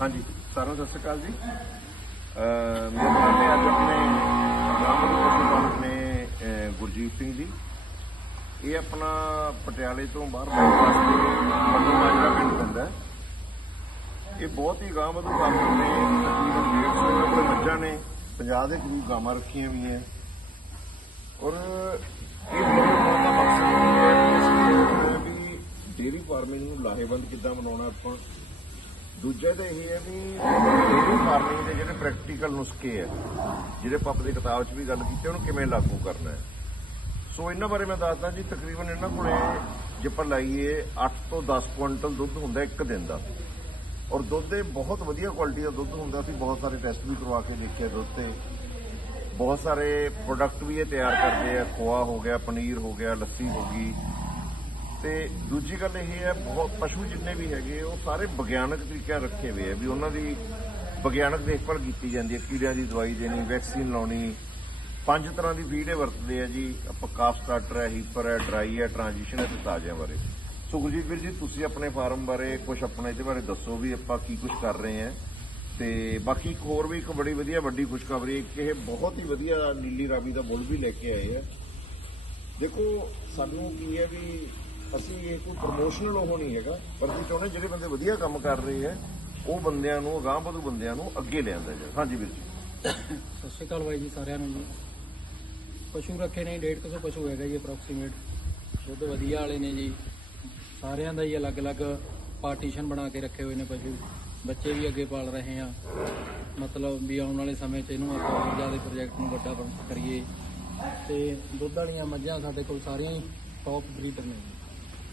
ਹਾਂਜੀ, ਸਾਰਿਆਂ ਨੂੰ ਸਤਿ ਸ਼੍ਰੀ ਅਕਾਲ ਜੀ। ਅਹ, ਮੇਰੇ ਨਾਲ ਨੇ ਅੱਜ ਆਪਣੇ ਗ੍ਰਾਮ ਨੇ ਗੁਰਜੀਤ ਸਿੰਘ ਜੀ। ਇਹ ਆਪਣਾ ਪਟਿਆਲੇ ਤੋਂ ਬਾਹਰ ਬਾਈਪਾਸ ਤੇ ਪੱਟੂ ਪਿੰਡ ਪੈਂਦਾ ਇਹ ਬਹੁਤ ਹੀ ਗਾਂ ਵਧੂ ਕੰਮ ਨੇ। ਤਕਰੀਬਨ 150 ਕੋਲ ਮੱਝਾਂ ਨੇ। 50 ਦੇ ਕਰੀਬ ਗਾਵਾਂ ਰੱਖੀਆਂ ਵੀ ਹੈ ਔਰ ਇਹ ਵੀਡੀਓ ਬਣਾਉਣ ਦਾ ਮਕਸਦ ਇਹ ਹੈ ਕਿ ਵੀ ਡੇਰੀ ਫਾਰਮਿੰਗ ਨੂੰ ਲਾਹੇਵੰਦ ਕਿੱਦਾਂ ਬਣਾਉਣਾ ਆਪਾਂ ਦੂਜਾ ਤਾਂ ਇਹ ਹੈ ਵੀ ਡੇਰੀ ਫਾਰਮਿੰਗ ਦੇ ਜਿਹੜੇ ਪ੍ਰੈਕਟੀਕਲ ਨੁਸਖੇ ਆ ਜਿਹੜੇ ਪੱਪ ਦੀ ਕਿਤਾਬ 'ਚ ਵੀ ਗੱਲ ਕੀਤੀ ਉਹਨੂੰ ਕਿਵੇਂ ਲਾਗੂ ਕਰਨਾ ਹੈ। ਸੋ ਇਹਨਾਂ ਬਾਰੇ ਮੈਂ ਦੱਸਦਾ ਜੀ, ਤਕਰੀਬਨ ਇਹਨਾਂ ਕੋਲੇ ਜੇ ਆਪਾਂ ਲਾਈਏ 8 ਤੋਂ 10 ਕੁਇੰਟਲ ਦੁੱਧ ਹੁੰਦਾ ਇੱਕ ਦਿਨ ਦਾ। ਔਰ ਦੁੱਧ ਦੇ ਬਹੁਤ ਵਧੀਆ ਕੁਆਲਿਟੀ ਦਾ ਦੁੱਧ ਹੁੰਦਾ ਸੀ ਬਹੁਤ ਸਾਰੇ ਟੈਸਟ ਵੀ ਕਰਵਾ ਕੇ ਦੇਖਿਆ ਦੁੱਧ ਤੇ। ਬਹੁਤ ਸਾਰੇ ਪ੍ਰੋਡਕਟ ਵੀ ਇਹ ਤਿਆਰ ਕਰਦੇ ਆ, ਖੋਆ ਹੋ ਗਿਆ, ਪਨੀਰ ਹੋ ਗਿਆ, ਲੱਸੀ ਹੋ ਗਈ। ਤੇ ਦੂਜੀ ਗੱਲ ਇਹ ਹੈ, ਬਹੁਤ ਪਸ਼ੂ ਜਿੰਨੇ ਵੀ ਹੈਗੇ, ਉਹ ਸਾਰੇ ਵਿਗਿਆਨਕ ਤਰੀਕਿਆਂ ਰੱਖੇ ਹੋਏ ਆ ਵੀ ਉਹਨਾਂ ਦੀ ਵਿਗਿਆਨਕ ਦੇਖਭਾਲ ਕੀਤੀ ਜਾਂਦੀ ਹੈ। ਕੀੜਿਆਂ ਦੀ ਦਵਾਈ ਦੇਣੀ, ਵੈਕਸੀਨ ਲਾਉਣੀ, ਪੰਜ ਤਰ੍ਹਾਂ ਦੀ ਫੀਡ ਇਹ ਵਰਤਦੇ ਆ ਜੀ। ਆਪਾਂ ਕਾਫ ਸਟਾਰਟਰ ਹੈ, ਹੀਪਰ ਹੈ, ਡਰਾਈ ਹੈ, ਟ੍ਰਾਂਜੀਸ਼ਨ ਹੈ ਤੇ ਤਾਜ਼ਿਆਂ ਬਾਰੇ। ਸੋ ਗੁਰਜੀਤ ਵੀਰ ਜੀ, ਤੁਸੀਂ ਆਪਣੇ ਫਾਰਮ ਬਾਰੇ ਕੁਝ ਆਪਣਾ ਇਹਦੇ ਬਾਰੇ ਦੱਸੋ ਵੀ ਆਪਾਂ ਕੀ ਕੁਝ ਕਰ ਰਹੇ ਹਾਂ। ਤੇ ਬਾਕੀ ਇੱਕ ਹੋਰ ਵੀ ਇੱਕ ਬੜੀ ਵਧੀਆ ਵੱਡੀ ਖੁਸ਼ਖਬਰੀ ਕਿ ਇਹ ਬਹੁਤ ਹੀ ਵਧੀਆ ਨੀਲੀ ਰਾਵੀ ਦਾ ਬੁੱਲ ਵੀ ਲੈ ਕੇ ਆਏ ਆ। ਦੇਖੋ, ਸਾਨੂੰ ਕੀ ਹੈ ਵੀ ਅਸੀਂ ਇਹ ਕੋਈ ਪ੍ਰਮੋਸ਼ਨਲ ਉਹ ਨਹੀਂ ਹੈਗਾ ਪਰ ਅਸੀਂ ਚਾਹੁੰਦੇ ਜਿਹੜੇ ਬੰਦੇ ਵਧੀਆ ਕੰਮ ਕਰ ਰਹੇ ਆ ਉਹ ਬੰਦਿਆਂ ਨੂੰ ਅਗਾਂਹ ਵਧੂ ਬੰਦਿਆਂ ਨੂੰ ਅੱਗੇ ਲਿਆਂਦਾ ਜਾਵੇ। ਹਾਂਜੀ ਵੀਰ ਜੀ। ਸਤਿ ਸ਼੍ਰੀ ਅਕਾਲ ਬਾਈ ਜੀ ਸਾਰਿਆਂ ਨੂੰ। ਜੀ ਪਸ਼ੂ ਰੱਖੇ ਨੇ 150 ਪਸ਼ੂ ਹੈਗਾ ਜੀ ਅਪਰੋਕਸੀਮੇਟ ਦੁੱਧ ਵਧੀਆ ਵਾਲੇ ਨੇ ਜੀ। ਸਾਰਿਆਂ ਦਾ ਹੀ ਅਲੱਗ-ਅਲੱਗ ਪਾਰਟੀਸ਼ਨ ਬਣਾ ਕੇ ਰੱਖੇ ਹੋਏ ਨੇ ਪਸ਼ੂ। ਬੱਚੇ ਵੀ ਅੱਗੇ ਪਾਲ ਰਹੇ ਆ। ਮਤਲਬ ਵੀ ਆਉਣ ਵਾਲੇ ਸਮੇਂ 'ਚ ਇਹਨੂੰ ਆਪਾਂ ਜ਼ਿਆਦਾ ਪ੍ਰੋਜੈਕਟ ਨੂੰ ਵੱਡਾ ਕਰੀਏ। ਤੇ ਦੁੱਧ ਵਾਲੀਆਂ ਮੱਝਾਂ ਸਾਡੇ ਕੋਲ ਸਾਰੀਆਂ ਹੀ ਟੌਪ ਬਰੀਡਰ ਨੇ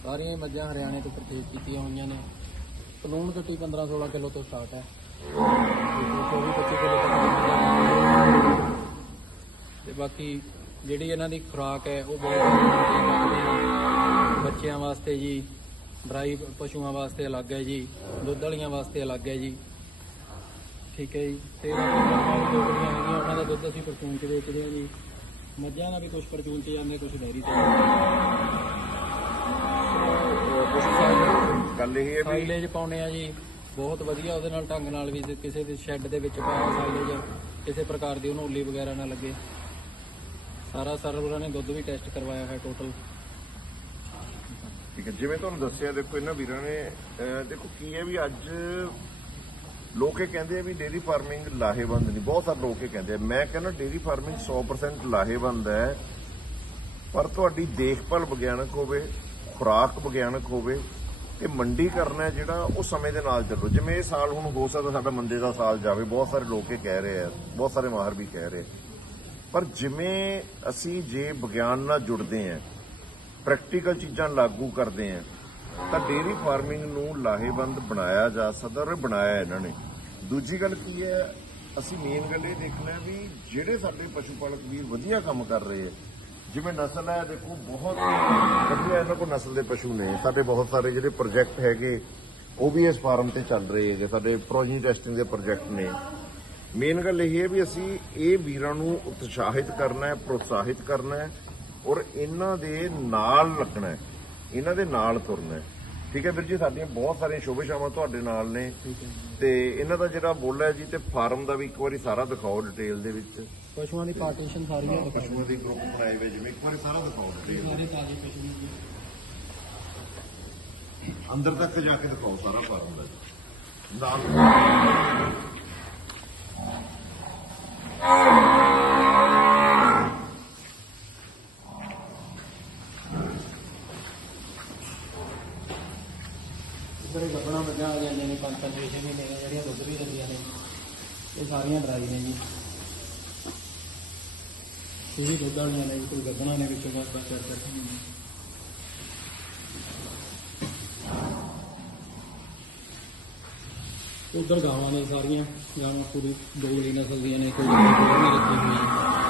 ਸਾਰੀਆਂ ਹੀ ਮੱਝਾਂ ਹਰਿਆਣੇ ਤੋਂ ਪਰਚੇਜ ਕੀਤੀਆਂ ਹੋਈਆਂ ਨੇ। ਪਲੂਣ ਕੱਟੀ 15 16 ਕਿਲੋ ਤੋਂ ਸਟਾਰਟ ਹੈ। 24 25 ਕਿਲੋ ਤੱਕ ਤੇ ਬਾਕੀ ਜਿਹੜੀ ਇਹਨਾਂ ਦੀ ਖੁਰਾਕ ਹੈ, ਉਹ ਬਹੁਤ maintain ਬੱਚਿਆਂ ਵਾਸਤੇ ਜੀ, ਡਰਾਈ ਪਸ਼ੂਆਂ ਵਾਸਤੇ ਅਲੱਗ ਹੈ ਜੀ, ਦੁੱਧ ਵਾਲੀਆਂ ਵਾਸਤੇ ਅਲੱਗ ਹੈ ਜੀ। ਠੀਕ ਹੈ ਜੀ। ਤੇ ਬਾਕੀ ਵੀ ਉਹਨਾਂ ਦਾ ਦੁੱਧ ਅਸੀਂ ਪਰਚੂਨ ਚ ਵੇਚਦੇ ਹਾਂ ਜੀ। ਮੱਝਾਂ ਦਾ ਵੀ ਕੁਝ ਪਰਚੂਨ ਚ ਜਾਂਦੇ ਕੁਝ ਡੈਰੀ ਤੇ ਗੱਲ ਇਹ ਹੈ ਵੀ ਸਾਈਲੇਜ ਪਾਉਨੇ ਆ ਜੀ। ਬਹੁਤ ਵਧੀਆ ਉਹਦੇ ਨਾਲ ਢੰਗ ਨਾਲ ਵੀ ਜੇ ਕਿਸੇ ਦੇ ਸ਼ੈੱਡ ਦੇ ਵਿੱਚ ਪਾਇਆ ਸਾਈਲੇਜ ਕਿਸੇ ਪ੍ਰਕਾਰ ਦੀ ਉਹਨੂੰ ਉੱਲੀ ਵਗੈਰਾ ਨਾ ਲੱਗੇ। ਸਾਰਾ ਸਰ ਉਹਨਾਂ ਨੇ ਦੁੱਧ ਵੀ ਟੈਸਟ ਕਰਵਾਇਆ ਹੈ ਟੋਟਲ ਠੀਕ ਹੈ ਜਿਵੇਂ ਤੁਹਾਨੂੰ ਦੱਸਿਆ ਦੇਖੋ ਇਹਨਾਂ ਵੀਰਾਂ ਨੇ ਅਹ ਦੇਖੋ ਕੀ ਹੈ ਵੀ ਅੱਜ ਲੋਕ ਇਹ ਕਹਿੰਦੇ ਆ ਵੀ ਡੇਰੀ ਫਾਰਮਿੰਗ ਲਾਹੇਵੰਦ ਨਹੀਂ। ਬਹੁਤ ਸਾਰੇ ਲੋਕ ਇਹ ਕਹਿੰਦੇ ਆ। ਮੈਂ ਕਹਿੰਦਾ ਡੇਰੀ ਫਾਰਮਿੰਗ 100% ਲਾਹੇਵੰਦ ਹੈ। ਪਰ ਤੁਹਾਡੀ ਦੇਖਭਾਲ ਵਿਗਿਆਨਕ ਹੋਵੇ ਖੁਰਾਕ ਵਿਗਿਆਨਕ ਹੋਵੇ ਤੇ ਮੰਡੀ ਕਰਨਾ ਹੈ ਜਿਹੜਾ ਉਹ ਸਮੇਂ ਦੇ ਨਾਲ ਚੱਲੋ। ਜਿਵੇਂ ਇਹ ਸਾਲ ਹੁਣ ਹੋ ਸਕਦਾ ਸਾਡਾ ਮੰਦੇ ਦਾ ਸਾਲ ਜਾਵੇ, ਬਹੁਤ ਸਾਰੇ ਲੋਕ ਇਹ ਕਹਿ ਰਹੇ ਆ, ਬਹੁਤ ਸਾਰੇ ਮਾਹਰ ਵੀ ਕਹਿ ਰਹੇ ਪਰ ਜਿਵੇਂ ਅਸੀਂ ਜੇ ਵਿਗਿਆਨ ਨਾਲ ਜੁੜਦੇ ਆਂ ਪ੍ਰੈਕਟੀਕਲ ਚੀਜ਼ਾਂ ਲਾਗੂ ਕਰਦੇ ਆਂ ਤਾਂ ਡੇਰੀ ਫਾਰਮਿੰਗ ਨੂੰ ਲਾਹੇਵੰਦ ਬਣਾਇਆ ਜਾ ਸਕਦਾ ਔਰ ਬਣਾਇਆ ਇਹਨਾਂ ਨੇ। ਦੂਜੀ ਗੱਲ ਕੀ ਹੈ, ਅਸੀਂ ਮੇਨ ਗੱਲ ਇਹ ਦੇਖਣਾ ਵੀ ਜਿਹੜੇ ਸਾਡੇ ਪਸ਼ੂ ਪਾਲਕ ਵੀਰ ਵਧੀਆ ਕੰਮ ਕਰ ਰਹੇ ਆ ਜਿਵੇਂ ਨਸਲ ਹੈ, ਦੇਖੋ, ਬਹੁਤ ਵਧੀਆ ਇਹਨਾਂ ਕੋਲ ਨਸਲ ਦੇ ਪਸ਼ੂ ਨੇ। ਸਾਡੇ ਬਹੁਤ ਸਾਰੇ ਜਿਹੜੇ ਪ੍ਰੋਜੈਕਟ ਹੈਗੇ, ਉਹ ਵੀ ਇਸ ਫਾਰਮ ਤੇ ਚੱਲ ਰਹੇ ਹੈਗੇ। ਸਾਡੇ ਪ੍ਰੋਜੈਕਟ ਟੈਸਟਿੰਗ ਦੇ ਪ੍ਰੋਜੈਕਟ ਨੇ। ਮੇਨ ਗੱਲ ਇਹ ਹੈ ਵੀ ਅਸੀਂ ਇਹ ਵੀਰਾਂ ਨੂੰ ਉਤਸ਼ਾਹਿਤ ਕਰਨਾ ਹੈ, ਪ੍ਰੋਤਸਾਹਿਤ ਕਰਨਾ ਹੈ ਔਰ ਇਹਨਾਂ ਦੇ ਨਾਲ ਲੱਗਣਾ ਹੈ। ਇਹਨਾਂ ਦੇ ਨਾਲ ਤੁਰਨਾ ਹੈ। ਠੀਕ ਹੈ ਵੀਰ ਜੀ ਸਾਡੀਆਂ ਬਹੁਤ ਸਾਰੀਆਂ ਸ਼ੁਭੇਸ਼ਾਵਾਂ ਤੁਹਾਡੇ ਨਾਲ ਨੇ। ਤੇ ਇਹਨਾਂ ਦਾ ਜਿਹੜਾ ਬੋਲ ਹੈ ਜੀ ਤੇ ਫਾਰਮ ਦਾ ਵੀ ਇੱਕ ਵਾਰੀ ਸਾਰਾ ਦਿਖਾਓ ਡਿਟੇਲ ਦੇ ਵਿੱਚ। ਪਸ਼ੂਆਂ ਦੀ ਪਾਰਟੀਸ਼ਨ ਸਾਰੀਆਂ ਦਿਖਾਓ ਪਸ਼ੂਆਂ ਦੀ ਗਰੁੱਪ ਬਣਾਏ ਹੋਏ ਜਿਵੇਂ ਇੱਕ ਵਾਰੀ ਸਾਰਾ ਦਿਖਾਓ ਡਿਟੇਲ। ਸਾਰੇ ਤਾਜ਼ੇ ਪਸ਼ੂ ਨੇ ਜੀ। ਅੰਦਰ ਤੱਕ ਜਾ ਕੇ ਦਿਖਾਓ ਸਾਰਾ ਫਾਰਮ ਦਾ ਜੀ। ਨਾਲ ਸਾਰੀਆਂ ਡਰਾਈ ਨੇ ਜੀ। ਇਹ ਵੀ ਦੁੱਧ ਵਾਲੀਆਂ ਨੇ ਜੀ, ਕੋਈ ਗੱਬਣਾ ਨੇ ਵਿੱਚੋਂ ਬਸ ਬਸ ਕਰ ਕਰ ਉਧਰ ਗਾਵਾਂ ਨੇ ਸਾਰੀਆਂ ਗਾਵਾਂ ਪੂਰੀ ਦੋਗਲੀ ਨਸਲ ਦੀਆਂ ਨੇ ਕੋਈ ਨਹੀਂ ਰੱਖੀ ਹੋਈ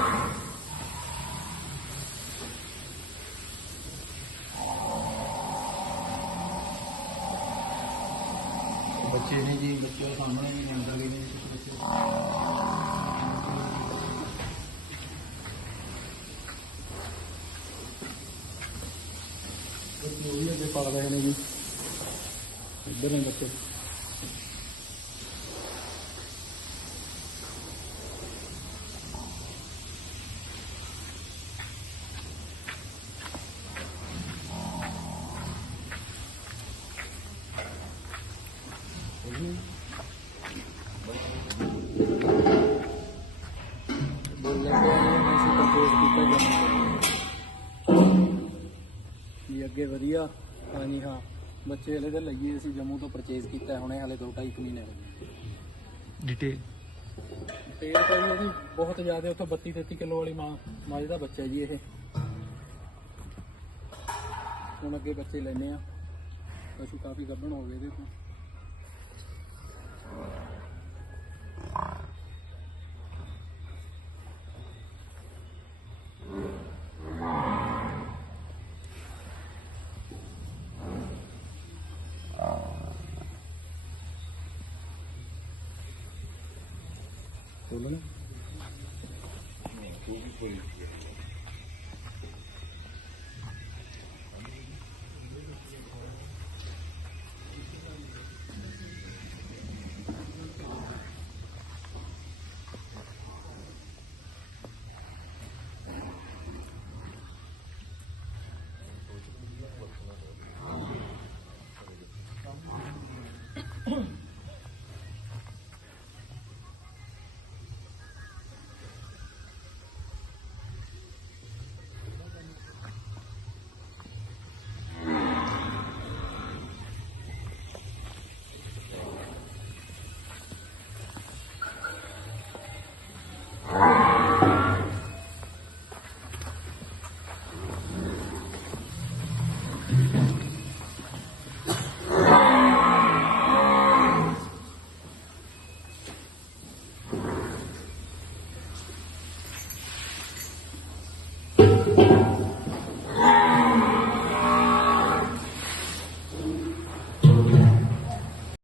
ਬੱਚੇ ਨੇ ਜੀ ਬੱਚੇ ਸਾਹਮਣੇ ਵੀ ਨੇ ਅੰਦਰ ਵੀ ਨੇ ਕੁਝ ਬੱਚੇ ਉਹ ਵੀ ਅੱਗੇ ਪੜ ਰਹੇ ਨੇ ਜੀ। ਇੱਧਰ ਨੇ ਬੱਚੇ। ਅੱਗੇ ਵਧੀਆ। ਹਾਂਜੀ ਹਾਂ ਬੱਚੇ ਹਲੇ ਤਾਂ ਲਈਏ ਅਸੀਂ ਜੰਮੂ ਤੋਂ ਪਰਚੇਜ਼ ਕੀਤਾ ਹੁਣੇ ਹਲੇ 2.5 ਮਹੀਨੇ ਹੋਏ ਡਿਟੇਲ ਤੇਲ ਤਾਂ ਜੀ ਇਹਦੀ ਬਹੁਤ ਜ਼ਿਆਦਾ ਉੱਥੇ 32 33 ਕਿਲੋ ਵਾਲੀ ਮਾਂ ਮੱਝ ਦਾ ਬੱਚਾ ਜੀ ਇਹ। ਹੁਣ ਅੱਗੇ ਬੱਚੇ ਲੈਣੇ ਆ। ਪਸ਼ੂ ਕਾਫੀ ਗੱਭਣ ਹੋ ਗਏ ਇਹਦੇ ਤੋਂ। ਕੋਈ ਕੋਈ